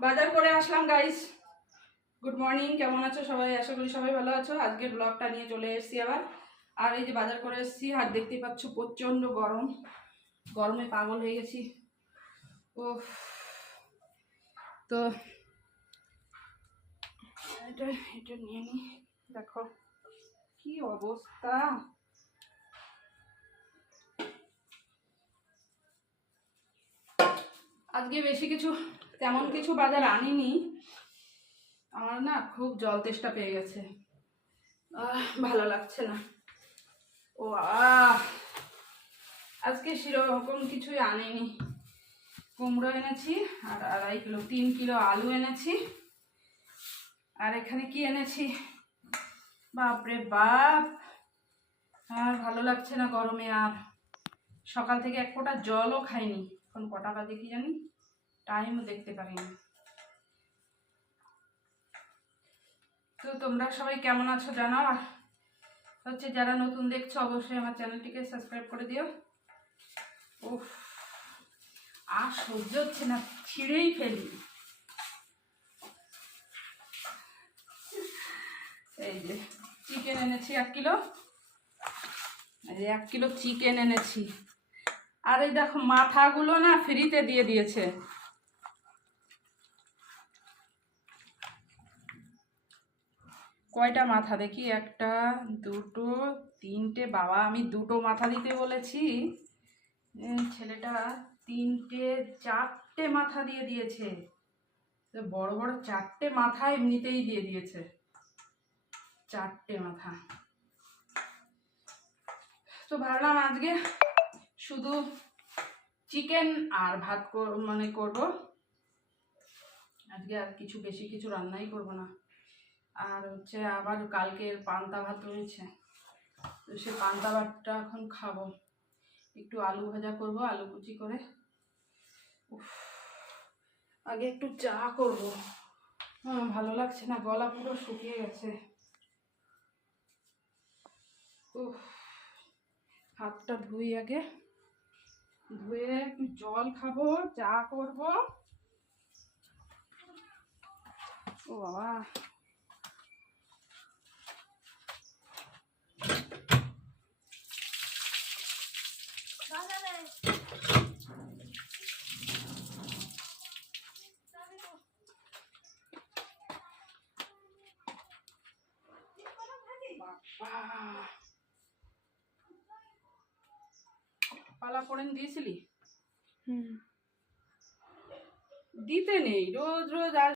বাজার করে আসলাম guys. Good morning, কেমন আছো সবাই? আশা করি সবাই ভালো আছো। আজকের ব্লগটা নিয়ে চলে এসেছি আবার। আর এই যে বাজার করে এসেছি, আর দেখতেই পাচ্ছ প্রচন্ড গরম, গরমে পাগল হয়ে গেছি। তো এটা নিয়ে নি, দেখো কি অবস্থা। আজকে বেশি কিছু তেমন কিছু বাজার আনিনি, আমার না খুব জল তেষ্টা পেয়ে গেছে, ভালো লাগছে না। আজকে সেরকম কিছুই আনিনি। কুমড়ো এনেছি আর 2.5 কিলো 3 কিলো আলু এনেছি। আর এখানে কি এনেছি, বাপরে বাপ, আর ভালো লাগছে না গরমে। আর সকাল থেকে এক ফোঁটা জলও খাইনি। এখন কটা বাজে কি জানি, টাইমও দেখতে পারিনি। তো তোমরা সবাই কেমন আছো জানাও। হচ্ছে যারা নতুন দেখছো অবশ্যই আমার চ্যানেলটিকে সাবস্ক্রাইব করে দিও। আর সহ্য হচ্ছে না, ছিঁড়েই ফেলি। এই যে চিকেন এনেছি 1 কিলো, এই 1 কিলো চিকেন এনেছি। আর এই দেখো মাথাগুলো না ফ্রিতে দিয়ে দিয়েছে। কয়টা মাথা দেখি, 1 2 3টে। বাবা, আমি 2টো মাথা দিতে বলেছি, ছেলেটা 3টে 4টে মাথা দিয়ে দিয়েছে। বড় বড় 4টে মাথা এমনিতেই দিয়ে দিয়েছে, 4টে মাথা। তো ভাবলাম আজকে শুধু চিকেন আর ভাত করব। আজকে আর কিছু বেশি কিছু রান্নাই করব না। আর হচ্ছে আবার কালকের পান্তা ভাত রয়েছে, তো সে পান্তা ভাতটা এখন খাবো। একটু আলু ভাজা করব, আলু কুচি করে। আগে একটু চা করব, ভালো লাগছে না, গলা পুরো শুকিয়ে গেছে। হাতটা ধুই, আগে ধুয়ে একটু জল খাবো, চা করব। ও বাবা, পালা পড়েন দিয়েছিলি? দিতে নেই, রোজ রোজ আর